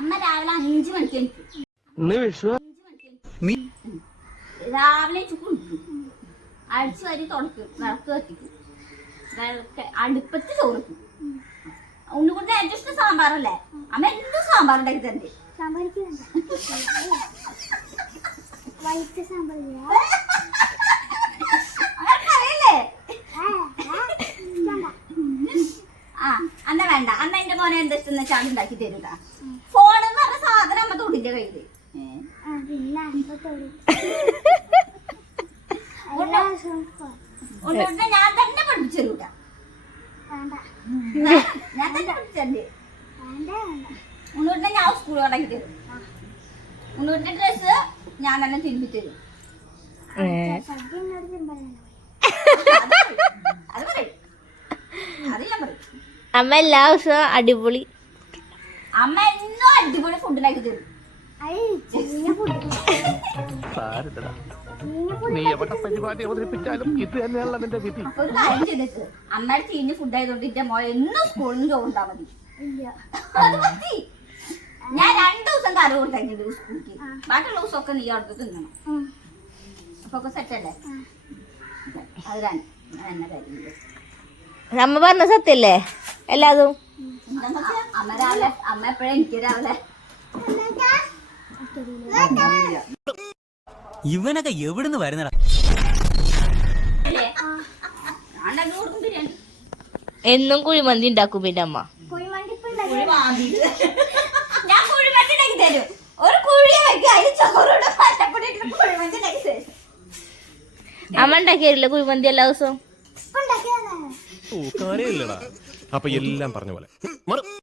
അമ്മ രാവിലെ 5 മണിക്ക് രാവിലെ കുളിക്കും, അടിച്ചു വരി തുടക്കും, വിളക്ക് കത്തിക്കും, അടുപ്പത്ത് ചോറിക്കും. ഉണ്ണിക്കുട്ടി ഏറ്റവും ഇഷ്ടം സാമ്പാറല്ലേ? അമ്മ എന്ത് സാമ്പാർ ഉണ്ടാക്കി തരണ്ടേ? അറിയില്ലേ? ആ അന്ന വേണ്ട, അന്ന എന്റെ മോനെ എന്താ ഇഷ്ടം വെച്ചാൽ അത് ഉണ്ടാക്കി തരൂല. ഫോണെന്ന് പറഞ്ഞ സാധനം അമ്മ തൊടിന്റെ കയ്യില്. ഞാൻ തന്നെ പഠിപ്പിച്ചു തരൂല. ഞാൻ തന്നെ പഠിച്ചേ. മുന്നൂറിനെ ഞാൻ സ്കൂളിൽ ഉണ്ടാക്കി തരും. മുന്നൂറിന്റെ ഡ്രസ്സ് ഞാൻ തന്നെ തിരുമ്പി തരും. അത് പറയും, അത് ഞാൻ പറയും. അമ്മ എല്ലാ ദിവസവും അടിപൊളി. അമ്മ എന്നും അടിപൊളി ഫുഡ് ഉണ്ടാക്കി തരും. അപ്പൊ ഒരു കാര്യം ചെയ്തിട്ട് അമ്മയുടെ ചീഞ്ഞ ഫുഡ് ആയതുകൊണ്ട് എന്റെ മോൻ എന്നും സ്കൂളിൽ നിന്ന് ചോറുണ്ടാ മതി. അത് മതി. ഞാൻ 2 ദിവസം കറി കൊടുത്തിട്ടുണ്ട് സ്കൂളിക്ക്. ബാക്കിയുള്ള ദിവസമൊക്കെ നീ അവിടുത്തെ തിന്നണം. അപ്പൊ സെറ്റ് അല്ലേ? അത് എന്നെ കാര്യം അമ്മ പറഞ്ഞ സത്യല്ലേ എല്ലാതും? അമ്മ രാവിലെ, അമ്മ എപ്പോഴും എനിക്ക് രാവിലെ ഇവനൊക്കെ എവിടുന്ന് വരുന്നടാ? എന്നും കുഴിമന്തി ഉണ്ടാക്കും പിന്നെ അമ്മ. ഞാൻ കുഴിമന്തി ഉണ്ടാക്കി തരും. ഒരു കുഴി വെക്കുക, അതിൽ ചോറോടെ പച്ചപ്പൊടി കുഴിമന്തി ഉണ്ടാക്കി തരും. അമ്മ ഉണ്ടാക്കി തരില്ല കുഴിമന്തി എല്ലാ ദിവസവും? കാര്യമില്ലടാ. അപ്പൊ എല്ലാം പറഞ്ഞ പോലെ